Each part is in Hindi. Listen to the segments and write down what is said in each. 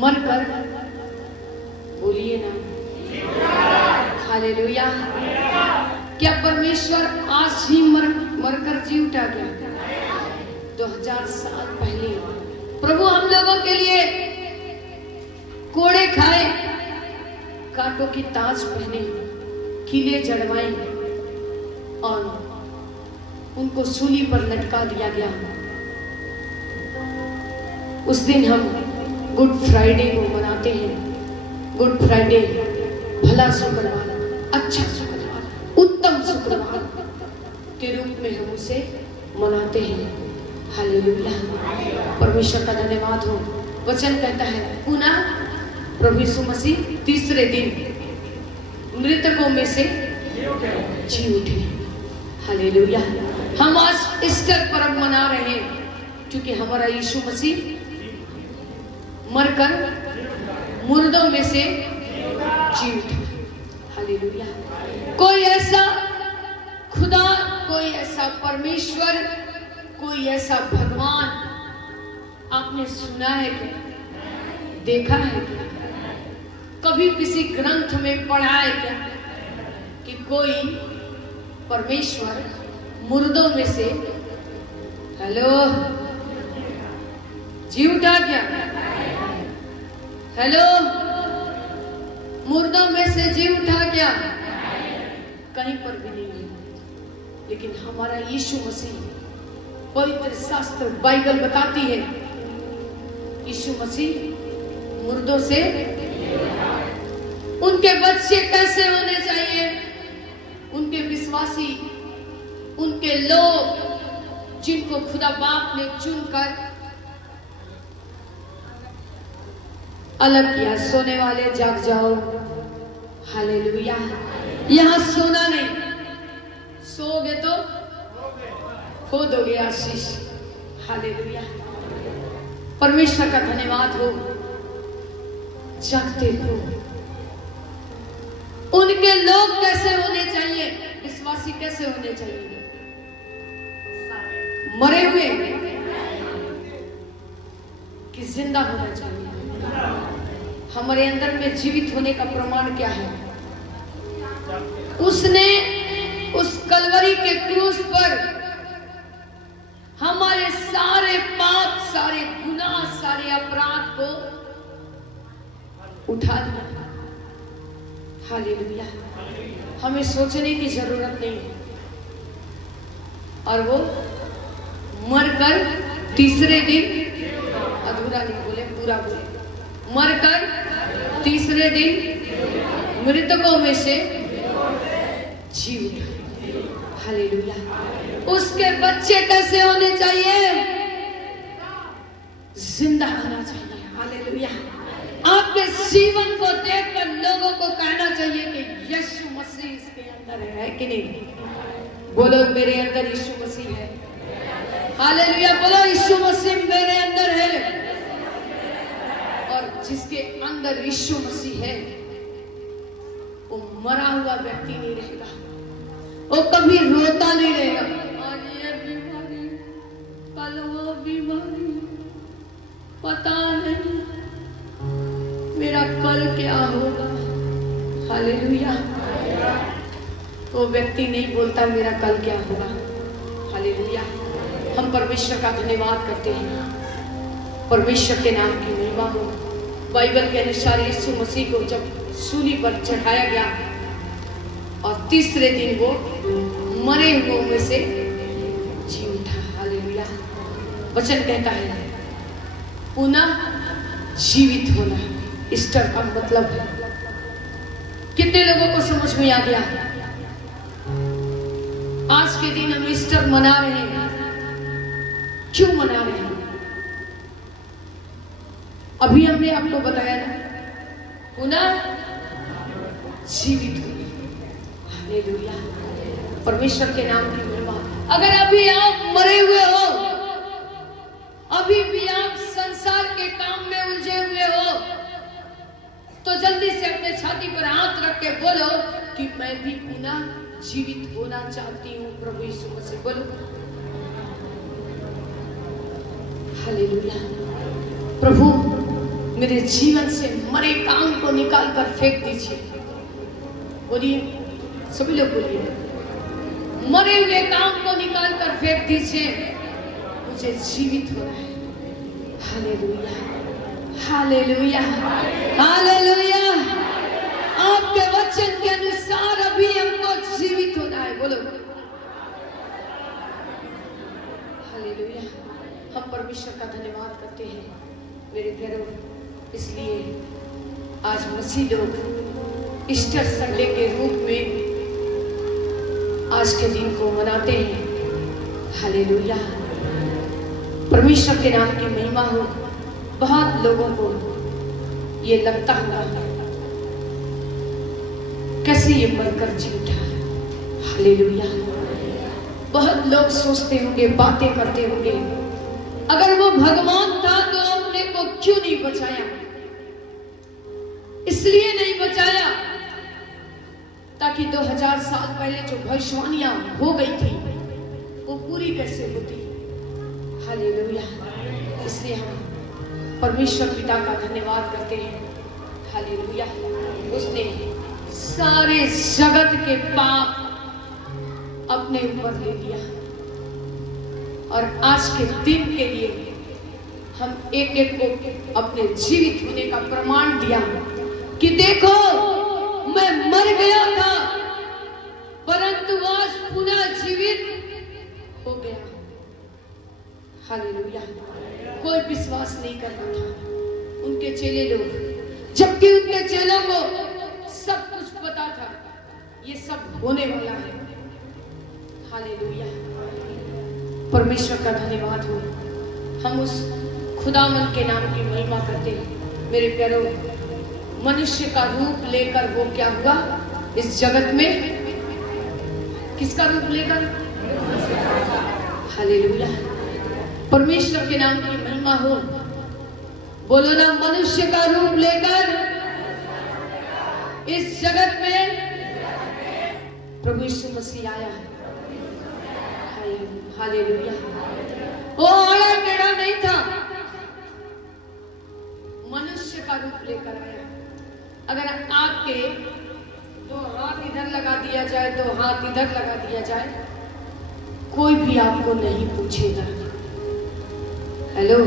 मरकर, बोलिए ना, हालेलुया। क्या परमेश्वर आज ही मरकर जी उठा क्या? 2000 साल पहले प्रभु हम लोगों के लिए कोड़े खाए, कांटों की ताज पहने, कीले जड़वाए और उनको सूली पर लटका दिया गया। उस दिन हम गुड फ्राइडे को मनाते हैं। गुड फ्राइडे भला शुक्रवार, अच्छा शुक्रवार, उत्तम शुक्रवार के रूप में हम उसे मनाते हैं। हालेलुया, परमेश्वर का धन्यवाद हो। वचन कहता है पुनः प्रभु यीशु मसीह तीसरे दिन मृतकों में से जी उठे। हालेलुया। हम आज ईस्टर पर्व मना रहे हैं क्योंकि हमारा यीशु मसीह मरकर मुर्दों में से जी उठे। हालेलुया। कोई ऐसा खुदा, कोई ऐसा परमेश्वर, कोई ऐसा भगवान आपने सुना है क्या? देखा है क्या? कभी किसी ग्रंथ में पढ़ा है क्या कि कोई परमेश्वर मुर्दों में से हेलो जी उठा क्या? हेलो, मुर्दों में से जी उठा क्या? कहीं पर भी नहीं है। लेकिन हमारा यीशु मसीह, पवित्र शास्त्र बाइबल बताती है यीशु मसीह मुर्दों से, उनके बच्चे कैसे होने चाहिए, उनके विश्वासी, उनके लोग जिनको खुदा बाप ने चुनकर अलग किया। सोने वाले जाग जाओ। हालेलुया। यहां सोना नहीं, सोओगे तो खो दोगे आशीष। हालेलुया। परमेश्वर का धन्यवाद हो। जागते हो। उनके लोग कैसे होने चाहिए, विश्वासी कैसे होने चाहिए? मरे हुए कि जिंदा होना चाहिए? हमारे अंदर में जीवित होने का प्रमाण क्या है? उसने उस कलवरी के क्रूस पर हमारे सारे पाप, सारे गुनाह, सारे अपराध को उठा दिया। हालेलुया। हमें सोचने की जरूरत नहीं है। और वो मरकर तीसरे दिन, अधूरा नहीं बोले, पूरा बोले, मरकर तीसरे दिन मृतकों में से जी उठा। हालेलुया। उसके बच्चे कैसे होने चाहिए? जिंदा होना चाहिए। हालेलुया। आपके जीवन को देखकर लोगों को कहना चाहिए कि यीशु मसीह इसके अंदर है कि नहीं? बोलो मेरे अंदर यीशु मसीह है। हालेलुया। बोलो यीशु मसीह मेरे अंदर है। और जिसके अंदर यीशु मसीह है वो मरा हुआ व्यक्ति नहीं रहेगा, वो कभी रोता नहीं रहेगा। आज ये बीमारी, कल वो बीमारी, पता नहीं मेरा कल क्या होगा। हालेलुया। वो व्यक्ति नहीं बोलता मेरा कल क्या होगा। हालेलुया। हम परमेश्वर का धन्यवाद करते हैं। परमेश्वर के नाम की महिमा हो। बाइबल के अनुसार यीशु मसीह को जब सूली पर चढ़ाया गया और तीसरे दिन वो मरे हुओं में से जी उठा। हालेलुया। वचन कहता है पुनः जीवित होना। ईस्टर का मतलब है। कितने लोगों को समझ में आ गया? आज के दिन हम ईस्टर मना रहे हैं। क्यों मना रहे हैं? अभी हमने आपको बताया ना, पुनः जीवित होना। हालेलुया। परमेश्वर के नाम की महिमा। अगर अभी आप मरे हुए हो, अभी भी आप संसार के काम में उलझे हुए हो, तो जल्दी से अपने छाती पर हाथ रख के बोलो कि मैं भी पुनः जीवित होना चाहती हूँ प्रभु यीशु मसीह। बोलो हालेलुया। प्रभु मेरे जीवन से मरे काम को निकाल कर फेंक दीजिए। बोलिए, सभी लोग बोलिए, मरे हुए काम को निकाल कर फेंक दीजिए, मुझे जीवित होना है। Hallelujah, hallelujah, hallelujah. आपके वचन के अनुसार अभी हमको जीवित होना है। बोलो हालेलुया। हम परमेश्वर का धन्यवाद करते हैं मेरे प्यारों, इसलिए आज मसीह लोग ईस्टर संडे के रूप में आज के दिन को मनाते हैं। हालेलुया, परमेश्वर के नाम की महिमा हो। बहुत लोगों को ये लगता होगा कैसे ये मरकर जी उठा। हालेलुया। बहुत लोग सोचते होंगे, बातें करते होंगे, अगर वो भगवान था तो अपने को क्यों नहीं बचाया? इसलिए नहीं बचाया ताकि 2000 साल पहले जो भविष्यवाणियां हो गई थी वो पूरी कैसे होती। हालेलुया। इसलिए हम परमेश्वर पिता का धन्यवाद करते हैं। हालेलुया। उसने सारे जगत के पाप अपने ऊपर ले लिया और आज के दिन के लिए हम एक एक को अपने जीवित होने का प्रमाण दिया कि देखो, मैं मर गया था परंतु आज पुनः जीवित हो गया। हालेलुया। कोई विश्वास नहीं करता था उनके चेले लोग, जबकि उनके चेलों को सब कुछ पता था ये सब होने वाला है। हालेलुया। परमेश्वर का धन्यवाद हो। हम उस खुदावन के नाम की महिमा करते हैं। मेरे प्यारों, मनुष्य का रूप लेकर वो क्या हुआ इस जगत में? किसका रूप लेकर? हालेलुया। परमेश्वर के नाम की महिमा हो। बोलो ना, मनुष्य का रूप लेकर इस जगत में प्रभु यीशु मसीह आया है। हालेलुया। वो आड़ा टेढ़ा नहीं था, मनुष्य का रूप लेकर आया। अगर आपके तो हाथ इधर लगा दिया जाए तो हाथ इधर लगा दिया जाए, कोई भी आपको नहीं पूछेगा। हेलो,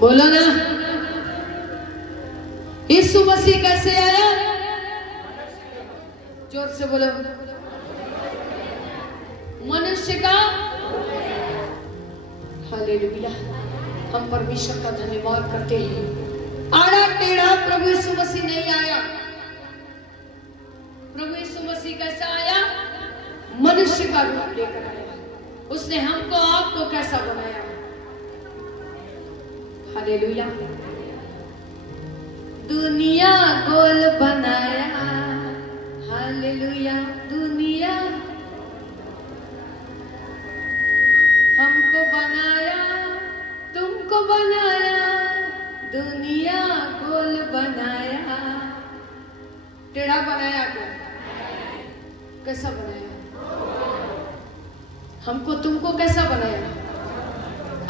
बोलो ना, यीशु मसीह कैसे आया? जोर से बोलो, मनुष्य का। हालेलुया। हम परमेश्वर का धन्यवाद करते हैं। आड़ा टेढ़ा प्रभु यीशु मसीह नहीं आया। प्रभु यीशु मसीह कैसा आया? मनुष्य का रूप लेकर आया। उसने हमको आपको कैसा बनाया? हालेलुया। दुनिया गोल बनाया। हालेलुया। दुनिया हमको बनाया, तुमको बनाया, दुनिया गोल बनाया। टेढ़ा बनाया क्या? कैसा बनाया? हमको तुमको कैसा बनाया?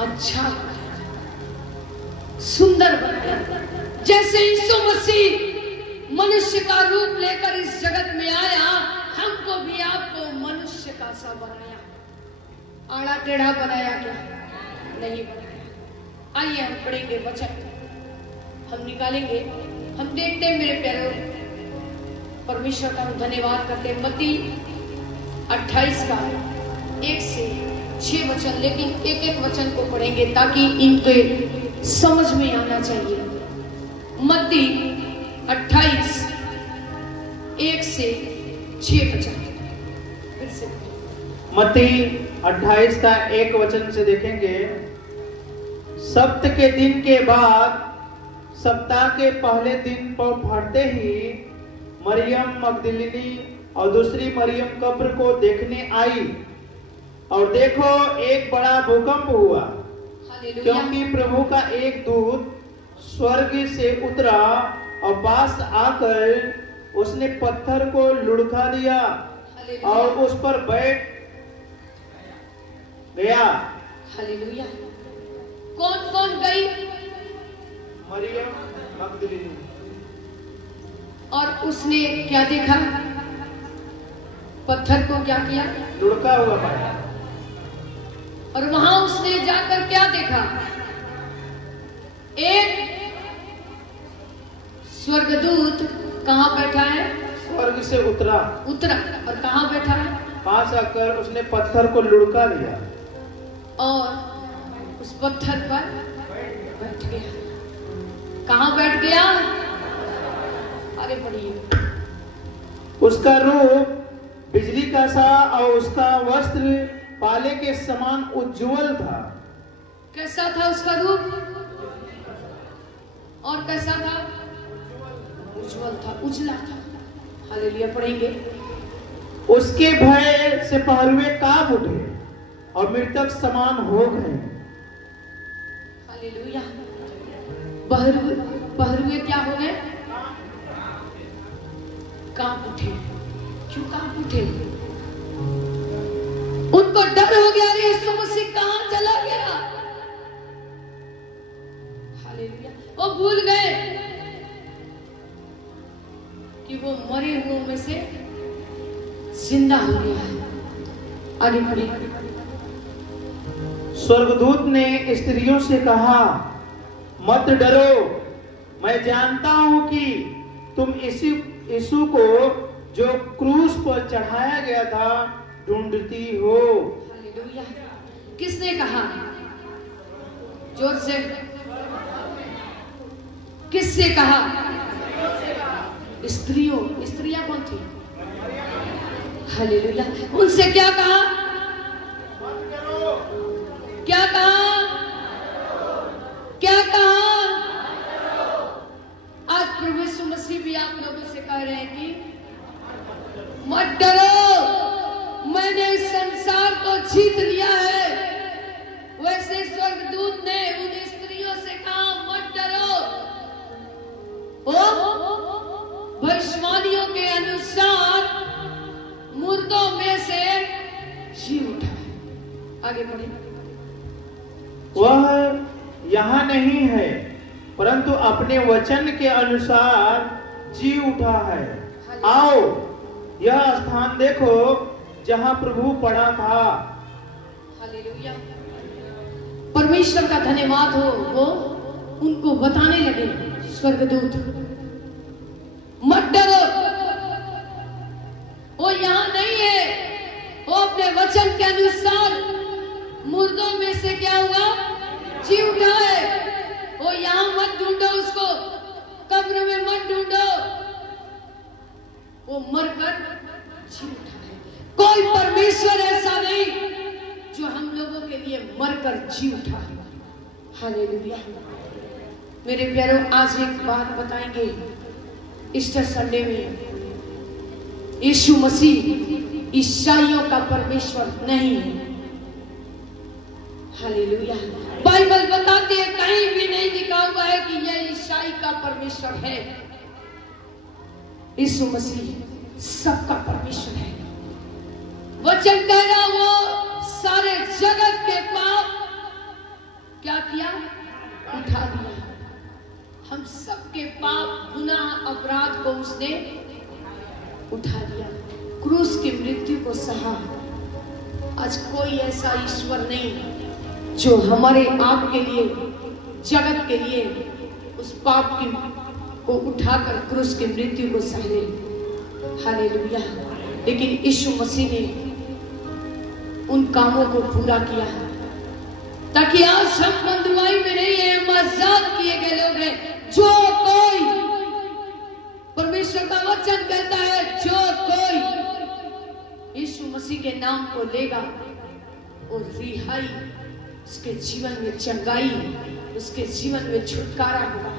अच्छा बनाया, सुंदर बनाया। जैसे यीशु मसीह मनुष्य का रूप लेकर इस जगत में आया, हमको भी आपको मनुष्य का सा बनाया। आड़ा टेढ़ा बनाया क्या? नहीं बनाया। आइए हम पढ़ेंगे वचन, हम निकालेंगे, हम देखते हैं मेरे प्यारों। परमेश्वर का हम धन्यवाद करते हैं। मत्ती 28 का 1 से 6 वचन, लेकिन एक एक वचन को पढ़ेंगे ताकि इनके समझ में आना चाहिए। मत्ती 28 1 से 6 वचन फिर से। मत्ती 28 का 1 वचन से देखेंगे। सप्त के दिन के बाद सप्ताह के पहले दिन पर फटते ही मरियम मगदलिनी और दूसरी मरियम कब्र को देखने आई, और देखो एक बड़ा भूकंप हुआ, क्योंकि प्रभु का एक दूत स्वर्ग से उतरा और पास आकर उसने पत्थर को लुढ़का दिया और उस पर बैठ गया। हालेलुया। कौन कौन गई? और उसने क्या देखा? पत्थर को क्या किया? लुढ़का हुआ पाया। और वहां उसने जाकर क्या देखा? एक स्वर्गदूत कहां बैठा है? स्वर्ग से उतरा। और कहां बैठा है? पास आकर उसने पत्थर को लुढ़का लिया और उस पत्थर पर बैठ गया। कहां बैठ गया? आगे बढ़िए। उसका रूप बिजली का सा और उसका वस्त्र पाले के समान उज्जवल था। कैसा था उसका रूप? और कैसा था? उज्जवल था, उजला था। हालेलुया पढ़ेंगे। उसके भय से पहरुए कांप उठे और मृतक समान हो गए। हालेलुया। पहरुए क्या हो गए? कांप उठे। क्यों कांप उठे? उनको डर हो गया, अरे यीशु मसीह कहां चला गया? हालेलुया। वो भूल गए कि वो मरे हुए में से जिंदा हो गया है। आगे बढ़िए। स्वर्गदूत ने स्त्रियों से कहा, मत डरो, मैं जानता हूं कि तुम यीशु को जो क्रूस पर चढ़ाया गया था ढूंढती हो। हालेलुया। किसने कहा? जोर से। किससे कहा? स्त्रियां कौन थी? हालेलुया। उनसे क्या कहा? क्या कहा? क्या कहा? आज प्रभु यीशु मसीह भी आप लोगों से कह रहे हैं कि मत डरो, मैंने इस संसार को जीत लिया है। वैसे स्वर्गदूत ने उन स्त्रियों से कहा, मत डरो। भविष्यवाणियों के अनुसार मुर्दों में से जी उठा है। आगे बढ़े। वह यहाँ नहीं है, परंतु अपने वचन के अनुसार जी उठा है। आओ, यह स्थान देखो जहाँ प्रभु पड़ा था। हालेलुया। परमेश्वर का धन्यवाद हो। वो उनको बताने लगे, स्वर्गदूत, मत डरो, वो यहाँ नहीं है। वो अपने वचन के अनुसार मुर्दों में से क्या हुआ? जी उठा है। वो यहाँ मत ढूंढो, उसको कब्र में मत ढूंढो, वो मरकर जी उठा है। कोई परमेश्वर ऐसा नहीं जो हम लोगों के लिए मरकर जी उठा है। हालेलुया। मेरे प्यारों, आज एक बात बताएंगे। ईस्टर संडे में यीशु मसीह ईसाइयों का परमेश्वर नहीं है। हालेलुया। बाइबल बताती है, कहीं भी नहीं लिखा हुआ है कि यह ईसाई का परमेश्वर है। यीशु मसीह सबका परमेश्वर है। वचन कह रहा, वो सारे जगत के पाप क्या किया? उठा दिया। हम सबके पाप, गुनाह, अपराध को उसने उठा दिया, क्रूस की मृत्यु को सहा। आज कोई ऐसा ईश्वर नहीं जो हमारे आपके लिए, जगत के लिए उस पाप को उठाकर क्रूस की मृत्यु को सहे। हालेलुया। लेकिन यीशु मसीह ने उन कामों को पूरा किया ताकि आज हम बंधुआई में नहीं है, हम आजाद किए गए लोग हैं। जो कोई, परमेश्वर का वचन कहता है, जो कोई यीशु मसीह के नाम को लेगा और रिहाई, उसके जीवन में चंगाई, उसके जीवन में छुटकारा होगा।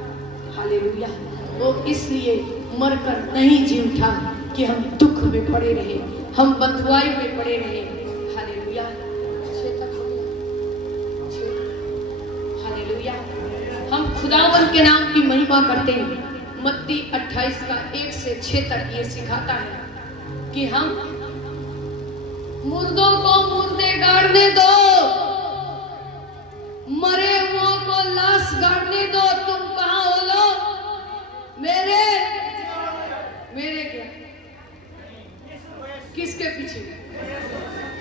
हालेलुया। वो इसलिए मरकर नहीं जी उठा कि हम दुख में पड़े रहे, हम बंधुआई में पड़े रहे। हालेलुया। हालेलुया। हम खुदावन के नाम की महिमा करते हैं। मत्ती 28 का 1 से 6 तक ये सिखाता है कि हम मुर्दों को मुर्दे गाड़ने दो, मरे हुओं को लाश गाड़ने दो। तुम कहां हो लो?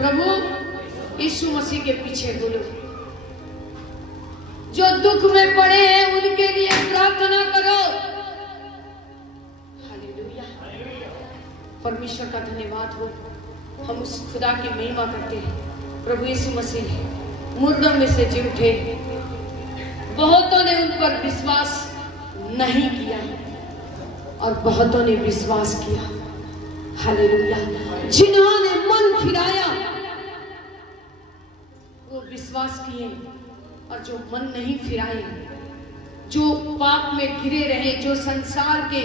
प्रभु यीशु मसीह के पीछे बोलो। जो दुख में पड़े हैं उनके लिए प्रार्थना करो। हालेलुया। परमेश्वर का धन्यवाद हो। हम उस खुदा की महिमा करते हैं। प्रभु यीशु मसीह मुर्दों में से जी उठे। बहुतों ने उन पर विश्वास नहीं किया और बहुतों ने विश्वास किया। हालेलुया। जिन्होंने मन फिराया वो विश्वास किए, और जो मन नहीं फिराए, जो पाप में घिरे रहे, जो संसार के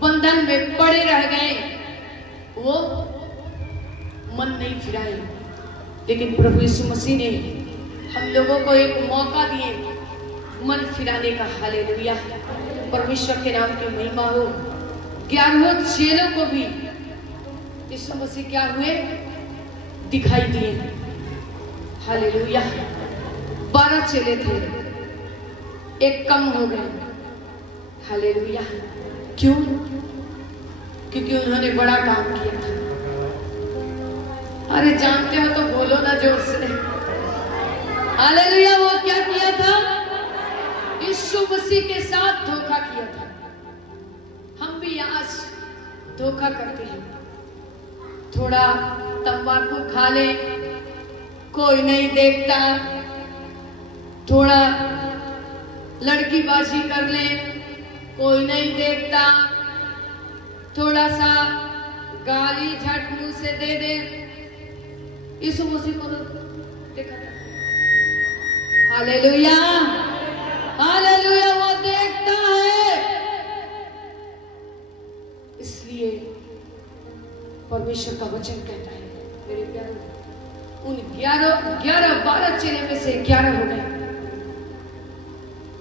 बंधन में पड़े रह गए, वो मन नहीं फिराए। लेकिन प्रभु यीशु मसीह ने हम लोगों को एक मौका दिए मन फिराने का। हालेलुया। परमेश्वर के नाम की महिमा हो। 11 चेलों को भी यीशु मसीह क्या हुए? दिखाई दिए। हालेलुया। 12 चेले थे, एक कम हो गए। हालेलुया। क्यों? क्योंकि उन्होंने बड़ा काम किया था। अरे जानते हो तो बोलो ना जोर से। हालेलुया। वो क्या किया था? यीशु मसीह के साथ धोखा किया था। हम भी आज धोखा करते हैं। थोड़ा तंबाकू खा ले, कोई नहीं देखता। थोड़ा लड़कीबाजी कर ले, कोई नहीं देखता। थोड़ा सा गाली झट मुंह से दे दे। यीशु मसीह को देखा था। हालेलुया। हालेलुया। वो देखता है। इसलिए परमेश्वर का वचन कहता है, मेरे प्यारे, उन 12 चेले में से 11 हो गए।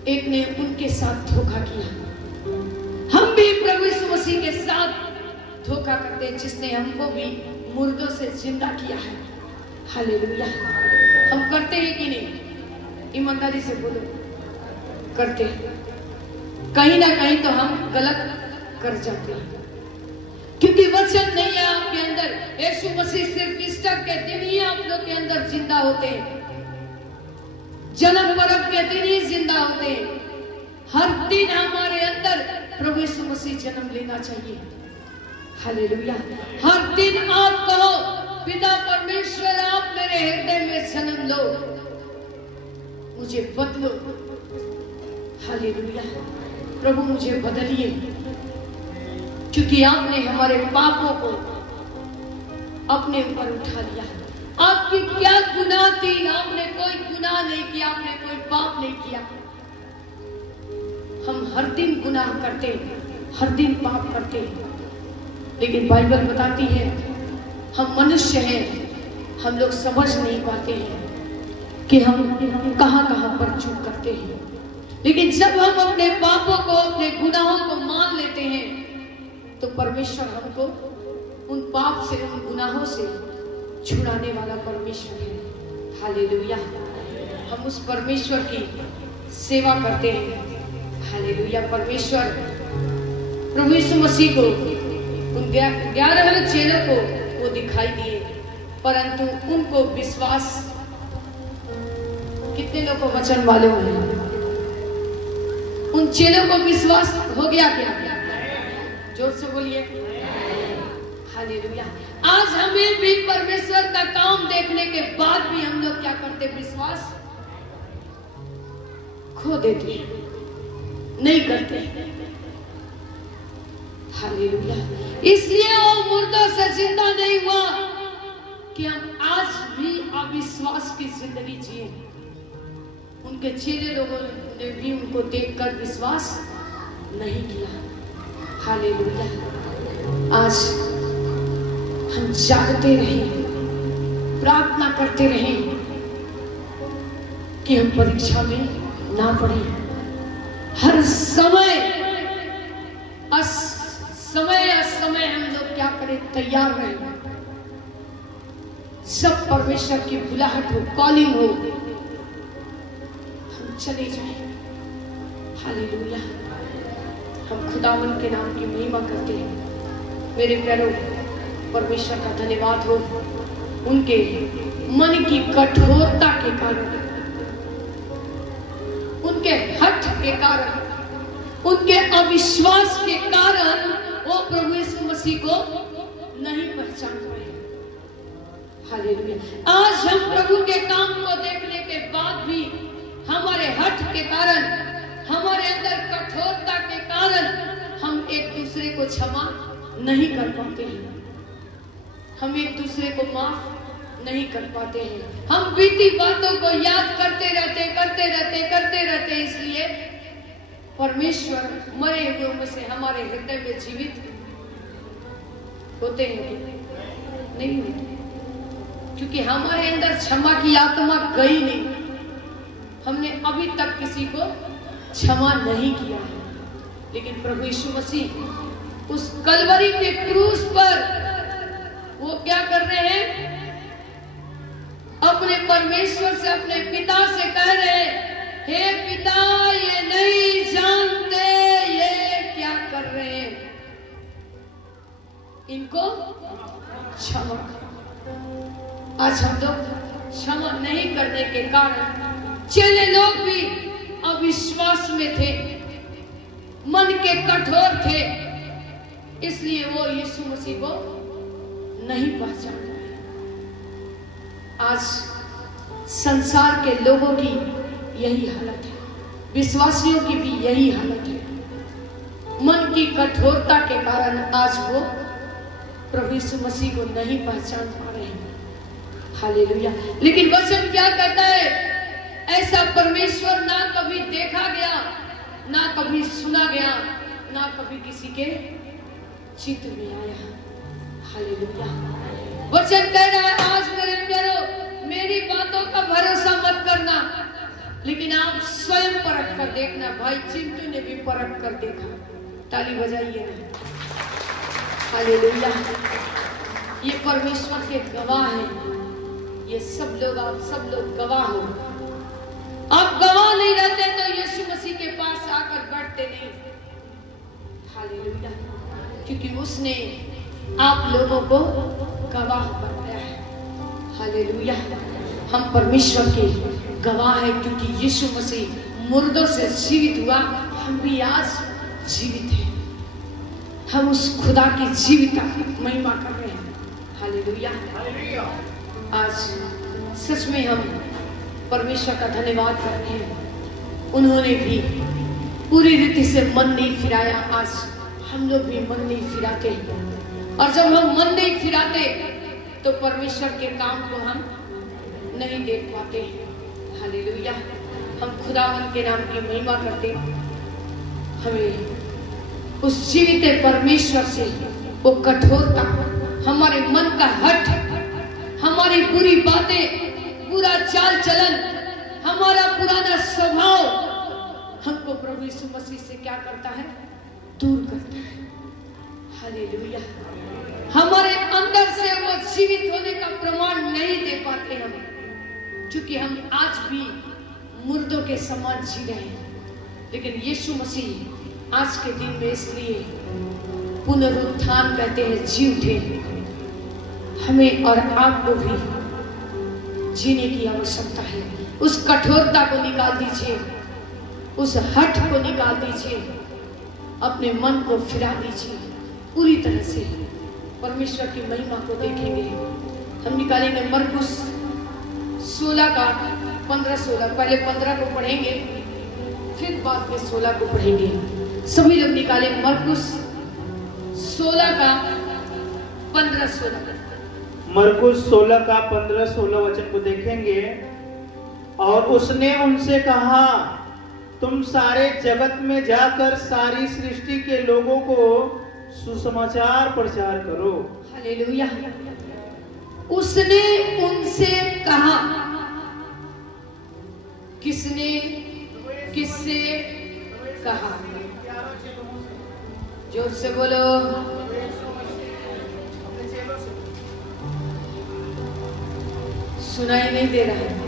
एक ने उनके साथ धोखा किया। हम भी प्रभु यीशु मसीह के साथ धोखा करते हैं, जिसने हमको भी मुर्दों से जिंदा किया है। हालेलुया। हम करते हैं कि नहीं? ईमानदारी से बोलो, करते हैं। कहीं ना कहीं तो हम गलत कर जाते हैं, क्योंकि वचन नहीं है आपके अंदर। यीशु मसीह सिर्फ ईस्टर के दिन ही आप लोग के अंदर जिंदा होते हैं। जन्म पर्व के दिन ही जिंदा होते हैं। हर दिन हमारे अंदर प्रभु यीशु मसीह जन्म लेना चाहिए। हालेलुया। हर दिन आप कहो, पिता परमेश्वर, आप मेरे हृदय में जन्म लो, मुझे बदलो। हालेलुया। प्रभु मुझे बदलिए, क्योंकि आपने हमारे पापों को अपने ऊपर उठा लिया। आपकी क्या गुनाह थी? आपने कोई गुनाह नहीं किया, आपने कोई पाप नहीं किया। हम हर दिन गुनाह करते, हर दिन पाप करते, लेकिन बाइबल बताती है हम मनुष्य हैं, हम लोग समझ नहीं पाते हैं कि हम कहां कहां पर चूक करते हैं। लेकिन जब हम अपने पापों को, अपने गुनाहों को मान लेते हैं, तो परमेश्वर हमको उन पाप से, उन गुनाहों से छुड़ाने वाला परमेश्वर है। हालेलुया। हम उस परमेश्वर की सेवा करते हैं। हालेलुया। परमेश्वर प्रभु यीशु मसीह को, उन 11 चेलों को वो दिखाई दिए, परंतु उनको विश्वास, कितने लोग को वचन वाले हैं? उन चेलों को विश्वास हो गया क्या? जोर से बोलिए। हालेलुया। आज हमें भी परमेश्वर का काम देखने के बाद भी हम लोग क्या करते? विश्वास खो देते, नहीं करते। हालेलुया। इसलिए वो मुर्दों से जिंदा नहीं हुआ कि हम आज भी अविश्वास की जिंदगी जिए। उनके चेले लोगों ने भी उनको देखकर विश्वास नहीं किया। हालेलुया। आज हम जागते रहें, प्रार्थना करते रहें कि हम परीक्षा में ना पड़े। हर समय असमय हम लोग क्या करें? तैयार रहें। सब परमेश्वर की बुलाहट हो, कॉलिंग हो, हम चले जाएं। हालेलुया। हम खुदावन के नाम की महिमा करते हैं। मेरे प्यारों, परमेश्वर का धन्यवाद हो। उनके मन की कठोरता के कारण, उनके हठ के कारण, उनके अविश्वास के कारण वो प्रभु यीशु मसीह को नहीं पहचान पाए। हालेलुया। आज हम प्रभु के काम को देखने के बाद भी हमारे हठ के कारण, हमारे अंदर कठोरता के कारण हम एक दूसरे को क्षमा नहीं कर पाते हैं, हम एक दूसरे को माफ नहीं कर पाते हैं। हम बीती बातों को याद करते रहते, इसलिए परमेश्वर मरे हुए में से हमारे हृदय में जीवित होते हैं नहीं होते, क्योंकि हमारे अंदर क्षमा की आत्मा गई नहीं। हमने अभी तक किसी को क्षमा नहीं किया है, लेकिन प्रभु यीशु मसीह उस कलवरी के क्रूस पर वो क्या कर रहे हैं? अपने परमेश्वर से, अपने पिता से कह रहे हैं, हे पिता, ये नहीं जानते ये क्या कर रहे हैं, इनको क्षमा। आज हम लोग क्षमा नहीं करने के कारण चेले लोग भी अविश्वास में थे, मन के कठोर थे, इसलिए वो यीशु मसीह को नहीं पहचान पाए। आज संसार के लोगों की यही हालत है, विश्वासियों की भी यही हालत है। मन की कठोरता के कारण आज वो प्रभु यीशु मसीह को नहीं पहचान पा रहे हैं। हालेलुया। लेकिन वचन क्या कहता है? ऐसा परमेश्वर ना कभी देखा गया, ना कभी सुना गया, ना कभी किसी के चित्त में आया। हालेलुया। वचन कह रहा है, आज मेरे प्यारो, मेरी बातों का भरोसा मत करना, लेकिन आप स्वयं परख कर देखना। भाई चिंटू ने भी परख कर देखा, ताली बजाइए ना। हालेलुया। ये परमेश्वर के गवाह हैं, ये सब लोग, आप सब लोग गवाह हो। आप गवाह नहीं रहते तो यीशु मसीह के पास आकर बैठते नहीं। हालेलुया। क्योंकि उसने आप लोगों को गवाह बनाया है। हालेलुया। हम परमेश्वर के गवाह हैं, क्योंकि यीशु मसीह मुर्दों से जीवित हुआ, हम भी आज जीवित हैं। हम उस खुदा की जीविता महिमा कर रहे हैं। हालेलुया। आज सच में हम परमेश्वर का धन्यवाद करते हैं। उन्होंने भी पूरी रीति से मन नहीं फिराया, आज हम लोग भी मन नहीं फिराते। और जब हम मन नहीं फिराते तो परमेश्वर के काम को हम नहीं देख पाते। हालेलुया। हम खुदावन के नाम की महिमा करते। हमें उस जीवित परमेश्वर से वो कठोरता, हमारे मन का हठ, हमारी बुरी बातें, पूरा चाल चलन, हमारा पुराना स्वभाव हमको प्रभु यीशु मसीह से क्या करता है? दूर करता है। हालेलुया। हमारे अंदर से वो जीवित होने का प्रमाण नहीं दे पाते हम, क्योंकि हम आज भी मुर्दों के समान जी रहे हैं। लेकिन यीशु मसीह आज के दिन में इसलिए पुनरुत्थान कहते हैं, जी उठे। हमें और आपको भी जीने की आवश्यकता है। उस कठोरता को निकाल दीजिए, उस हठ को निकाल दीजिए, अपने मन को फिरा दीजिए पूरी तरह से। परमेश्वर की महिमा को देखेंगे। हम निकालेंगे मरकुस 16 का 15-16। पहले 15 को पढ़ेंगे, फिर बाद में 16 को पढ़ेंगे। सभी लोग निकालें मरकुस 16 का 15-16। मरकुस 16 का 15-16 वचन को देखेंगे। और उसने उनसे कहा, तुम सारे जगत में जाकर सारी सृष्टि के लोगों को सुसमाचार प्रचार करो। हालेलुया। उसने उनसे कहा, किसने किससे कहा? जोर से बोलो। सुनाई नहीं दे रहा है।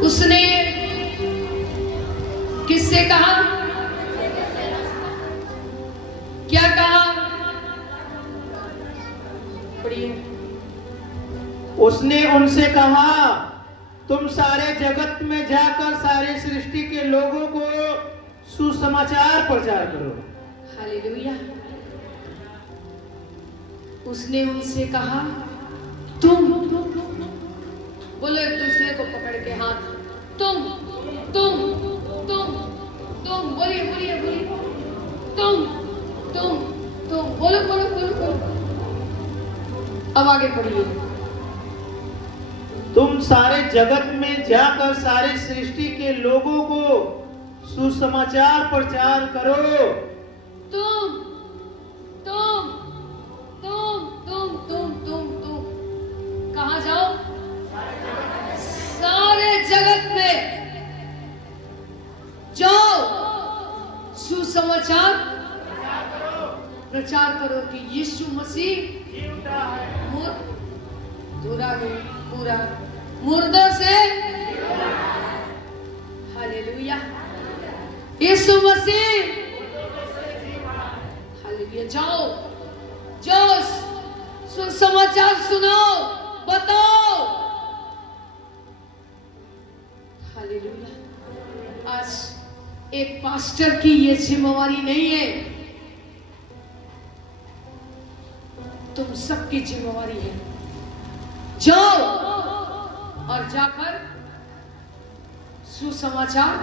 उसने किससे कहा? क्या कहा? पढ़िए। उसने उनसे कहा, तुम सारे जगत में जाकर सारी सृष्टि के लोगों को सुसमाचार प्रचार करो। हालेलुया। उसने उनसे कहा, तुम बोलो एक दूसरे को पकड़ के हाथ, तुम बोलिए बोलिए बोलिए, तुम बोलो बोलो बोलो बोलो। अब आगे पढ़िए। तुम सारे जगत में जाकर सारी सृष्टि के लोगों को सुसमाचार प्रचार करो। तुम कहाँ जाओ? सारे जगत में जाओ, सुसमाचार प्रचार करो कि यीशु मसीह पूरा मुर्दों से, हालेलुया, यीशु मसीह, हालेलुया। जाओ सुसमाचार सुनाओ, बताओ, हालेलुया। आज एक पास्टर की ये जिम्मेवारी नहीं है, तुम सबकी जिम्मेवारी है। जाओ और जाकर सुसमाचार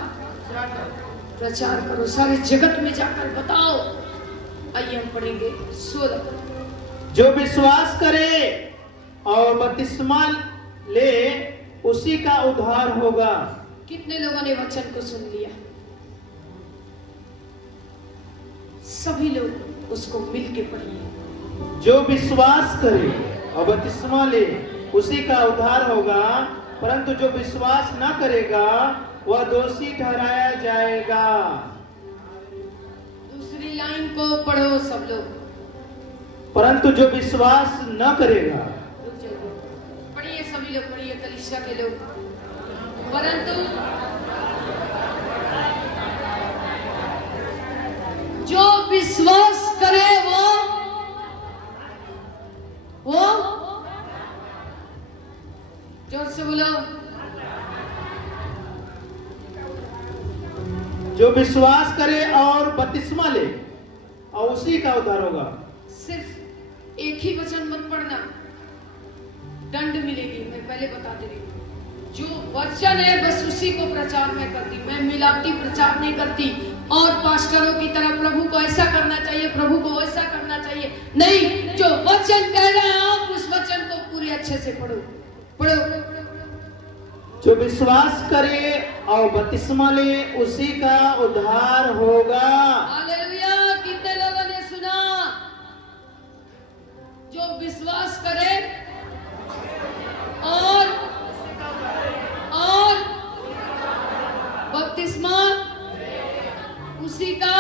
प्रचार करो, सारे जगत में जाकर बताओ। आइए हम पढ़ेंगे 16। जो विश्वास करे और बपतिस्मा ले उसी का उद्धार होगा। कितने लोगों ने वचन को सुन लिया? सभी लोग उसको मिल के पढ़िए। जो विश्वास करे और बपतिस्मा ले उसी का उद्धार होगा, परंतु जो विश्वास न करेगा वह दोषी ठहराया जाएगा। दूसरी लाइन को पढ़ो सब लोग। परंतु जो विश्वास न करेगा, पढ़िए सभी लोग, पढ़िए कलीसिया के लोग। परंतु जो विश्वास करे वो जोर से बोलो, जो विश्वास करे और बपतिस्मा ले और उसी का उद्धार होगा। सिर्फ एक ही वचन मत पढ़ना, दंड मिलेगी। मैं पहले बता दे रही हूँ, जो वचन है बस उसी को प्रचार में करती, मैं मिलावटी प्रचार नहीं करती। और पास्टरों की तरह प्रभु को ऐसा करना चाहिए, प्रभु को वैसा करना चाहिए, नहीं। जो वचन कह रहे हैं आप उस वचन को पूरे अच्छे से पढ़ो। जो विश्वास करे और बपतिस्मा ले उसी का उद्धार होगा। हालेलुया। कितने लोगों ने सुना? जो विश्वास करे और बपतिस्मा उसी का।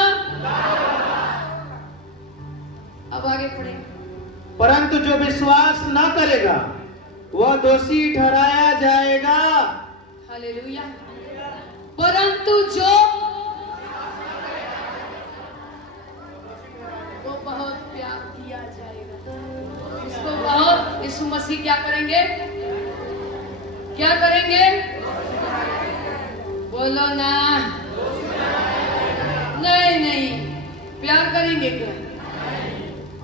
अब आगे पढ़ेंगे। परंतु जो विश्वास न करेगा वह दोषी ठहराया जाएगा। हालेलुया। परंतु जो वो बहुत प्यार किया जाएगा, इसको बहुत यीशु मसीह क्या करेंगे? क्या करेंगे? बोलो ना। नहीं, प्यार करेंगे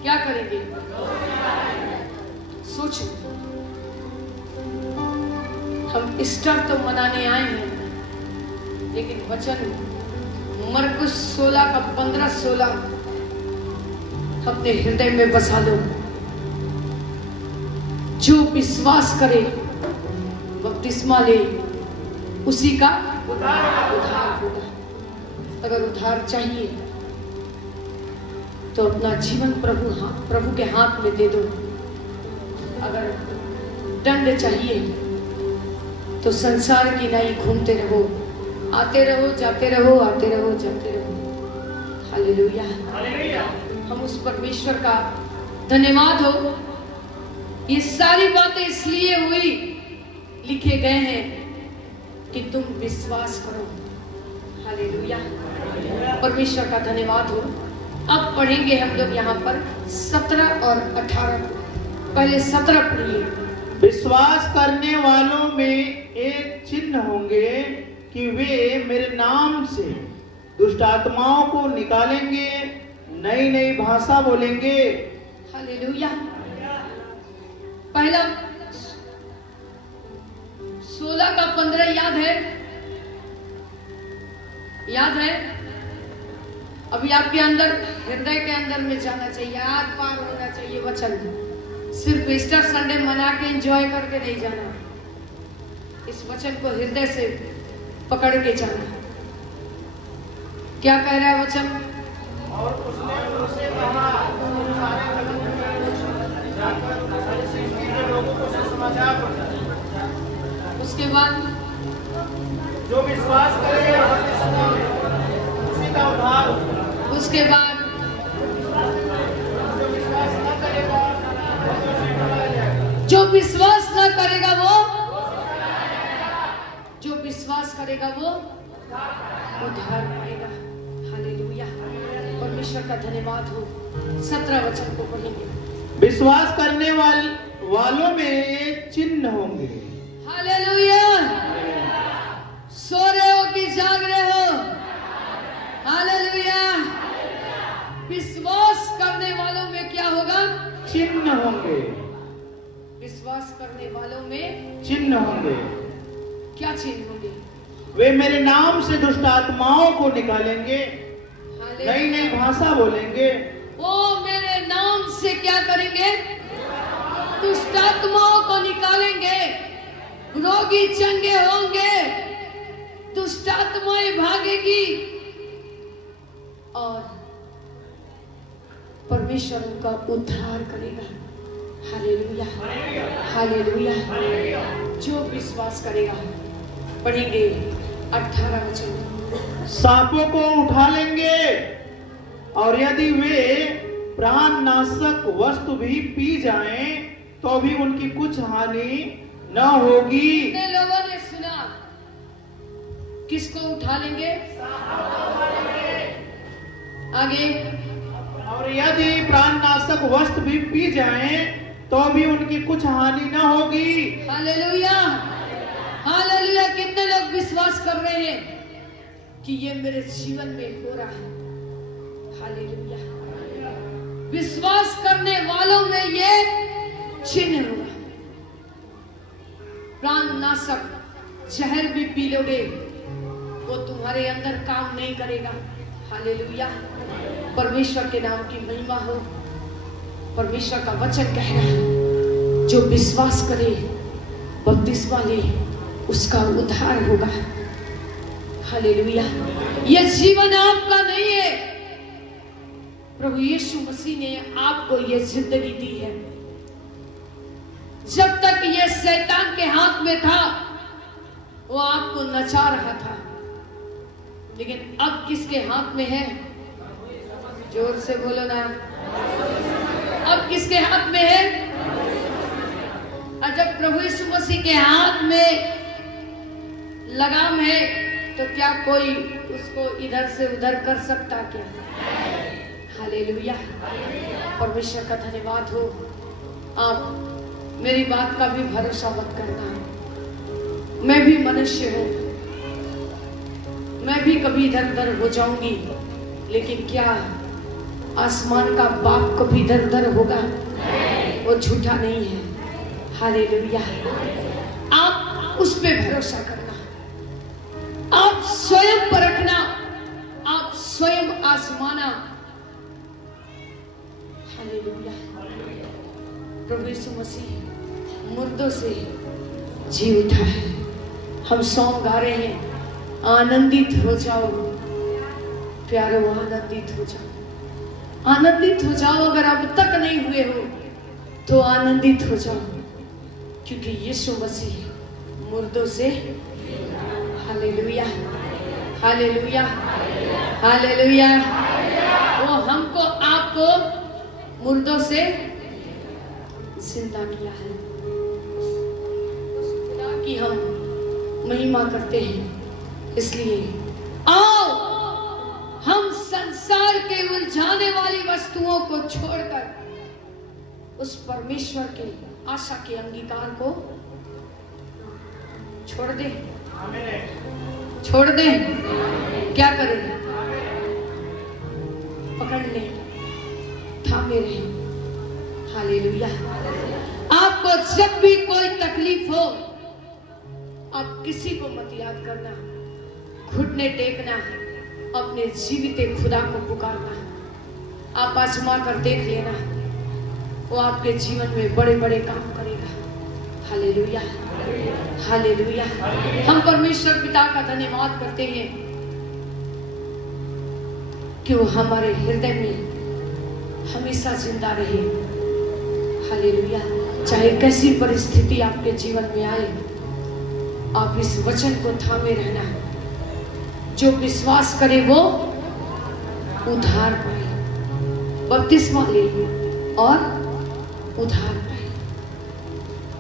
क्या करेंगे? सोचो, हम ईस्टर तो मनाने आए हैं, लेकिन वचन मरकुस 16 का 15-16 अपने हृदय में बसा लो। जो विश्वास करे बपतिस्मा ले उसी का उद्धार होगा। अगर उद्धार चाहिए तो अपना जीवन प्रभु के हाथ में दे दो। अगर दंड चाहिए तो संसार की नाई घूमते रहो, आते रहो जाते रहो, आते रहो जाते रहो। हालेलुया। हम उस परमेश्वर का धन्यवाद हो। ये सारी बातें इसलिए हुई, लिखे गए हैं कि तुम विश्वास करो। हालेलुया। परमेश्वर का धन्यवाद हो। अब पढ़ेंगे हम लोग यहाँ पर 17 और 18। पहले 17 पढ़िए। विश्वास करने वालों में एक चिन्ह होंगे कि वे मेरे नाम से दुष्ट आत्माओं को निकालेंगे, नई नई भाषा बोलेंगे। हालेलुया। पहला 16 का 15 याद है? याद है? अभी आपके अंदर, हृदय के अंदर में जाना चाहिए, आर पार होना चाहिए वचन। सिर्फ ईस्टर संडे मना के एंजॉय करके नहीं जाना, इस वचन को हृदय से पकड़ के जाना। क्या कह रहा है वचन? और उसने उनसे कहा, लोगों को सुसमाचार प्रचार। उसके बाद जो विश्वास करेगा उसी का उद्धार होगा। उसके बाद जो विश्वास न करेगा वो, जो विश्वास करेगा वो उद्धार पाएगा। हालेलुया। परमेश्वर का धन्यवाद हो। 17 वचन को पढ़ेंगे। विश्वास करने वालों में एक चिन्ह होंगे। हालेलुया। सो रहे हो कि जाग रहे हो? हालेलुया। विश्वास करने वालों में क्या होगा? चिन्ह होंगे। विश्वास करने वालों में चिन्ह होंगे। क्या चिन्ह होंगे? वे मेरे नाम से दुष्ट आत्माओं को निकालेंगे, नई नई भाषा बोलेंगे। वो मेरे नाम से क्या करेंगे? दुष्ट आत्माओं को निकालेंगे, रोगी चंगे होंगे, दुष्ट आत्माएं भागेगी और परमेश्वर उनका उद्धार करेगा। हालेलुया। हालेलुया। जो विश्वास करेगा। पढ़ेंगे 18 वचन। सांपों को उठा लेंगे और यदि वे प्राण नाशक वस्तु भी पी जाएं तो भी उनकी कुछ हानि न होगी। कितने लोगों ने सुना? किसको उठा लेंगे? आगे। और यदि प्राण नाशक वस्तु भी पी जाएं तो भी उनकी कुछ हानि न होगी। हालेलुया। हालेलुया। कितने लोग विश्वास कर रहे हैं कि ये मेरे जीवन में हो रहा है? हालेलुया। विश्वास करने वालों में ये चिन्ह होगा। प्राण नाशक जहर भी पी लोगे, वो तुम्हारे अंदर काम नहीं करेगा। हालेलुया। परमेश्वर के नाम की महिमा हो। परमेश्वर का वचन कह रहा है, जो विश्वास करे, बपतिस्मा ले, उसका उद्धार होगा। हालेलुया। यह जीवन आपका नहीं है, प्रभु यीशु मसीह ने आपको यह जिंदगी दी है। जब तक यह शैतान के हाथ में था, वो आपको नचा रहा था, लेकिन अब किसके हाथ में है? जोर से बोलो ना। अब किसके हाथ में है? और जब प्रभु यीशु मसीह के हाथ में लगाम है तो क्या कोई उसको इधर से उधर कर सकता क्या? हालेलुया। परमेश्वर का धन्यवाद हो। आप मेरी बात का भी भरोसा मत करना। मैं भी मनुष्य हूं, मैं भी कभी इधर उधर हो जाऊंगी, लेकिन क्या आसमान का बाप कभी इधर उधर होगा? वो झूठा नहीं है। हालेलुया। आप उस पे भरोसा करना, आप स्वयं परखना, आप स्वयं आजमाना। हालेलुया। प्रभु यीशु मसीह मुर्दों से जी उठा है। हम सॉन्ग गा रहे हैं, आनंदित हो जाओ प्यारो, आनंदित हो जाओ, आनंदित हो जाओ। अगर अब तक नहीं हुए हो तो आनंदित हो जाओ, क्योंकि यीशु मसीह मुर्दों से। हालेलुया। हालेलुया। हालेलुया। वो हमको आपको मुर्दों से जिंदा किया है। उस खुदा की हम महिमा करते हैं। इसलिए आओ हम संसार के उलझाने वाली वस्तुओं को छोड़कर उस परमेश्वर के आशा के अंगीकार को छोड़ दे, छोड़ दे। क्या करें? पकड़ ले, थामे रहे। हालेलुया। आपको जब भी कोई तकलीफ हो, आप किसी को मत याद करना, घुटने टेकना, अपने जीवित खुदा को पुकारना। आप आजमा कर देख लेना, वो आपके जीवन में बड़े बड़े काम करेगा। Hallelujah, hallelujah. हम परमेश्वर पिता का धन्यवाद करते हैं कि वो हमारे हृदय में हमेशा जिंदा रहे। हालेलुया। चाहे कैसी परिस्थिति आपके जीवन में आए, आप इस वचन को थामे रहना। जो विश्वास करे वो उद्धार पाए, बपतिस्मा ले और उद्धार पाए।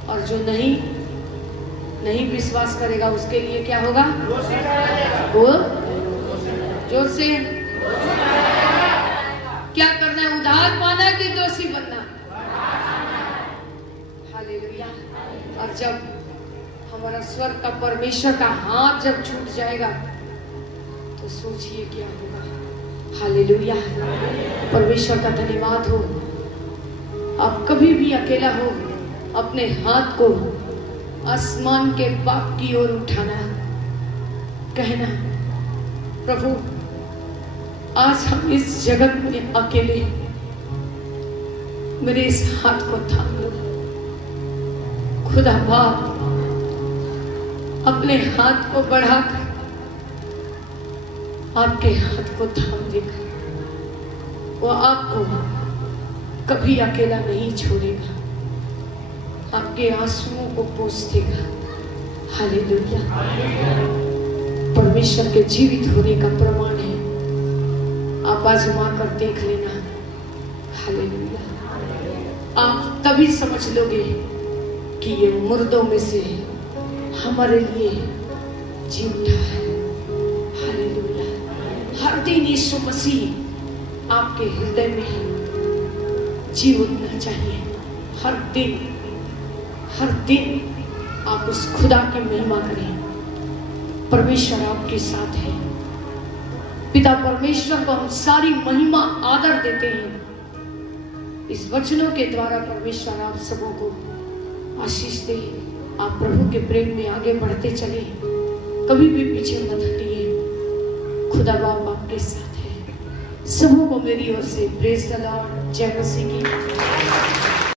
और जो नहीं विश्वास करेगा, उसके लिए क्या होगा? वो जोर से क्या करना है? उद्धार पाना कि दोषी बनना? हालेलुया। और जब हमारा स्वर्ग का परमेश्वर का हाथ जब छूट जाएगा, तो सोचिए क्या होगा। हालेलुया। परमेश्वर का धन्यवाद हो। आप कभी भी अकेला हो, अपने हाथ को आसमान के पाक की ओर उठाना, कहना, प्रभु आज हम इस जगत में अकेले, मेरे इस हाथ को थाम लो। खुदा बाप अपने हाथ को बढ़ाकर आपके हाथ को थाम देगा। वो आपको कभी अकेला नहीं छोड़ेगा, आपके आंसुओं को पोंछ देगा। हालेलुया। परमेश्वर के जीवित होने का प्रमाण है। आप आजमा कर देख लेना। हालेलुया। आप तभी समझ लोगे कि ये मुर्दों में से हमारे लिए जी उठा है। हालेलुया। हर दिन यीशु मसीह आपके हृदय में जी उठना चाहिए। हर दिन आप उस खुदा की महिमा करें। परमेश्वर आपके साथ है। पिता परमेश्वर को हम सारी महिमा आदर देते हैं। इस वचनों के द्वारा परमेश्वर आप सबों को आशीष दे। आप प्रभु के प्रेम में आगे बढ़ते चले, कभी भी पीछे मत हटिए। खुदा बाप आपके साथ है। सबों को मेरी ओर से प्रेज़ द लॉर्ड। जय मसीह की।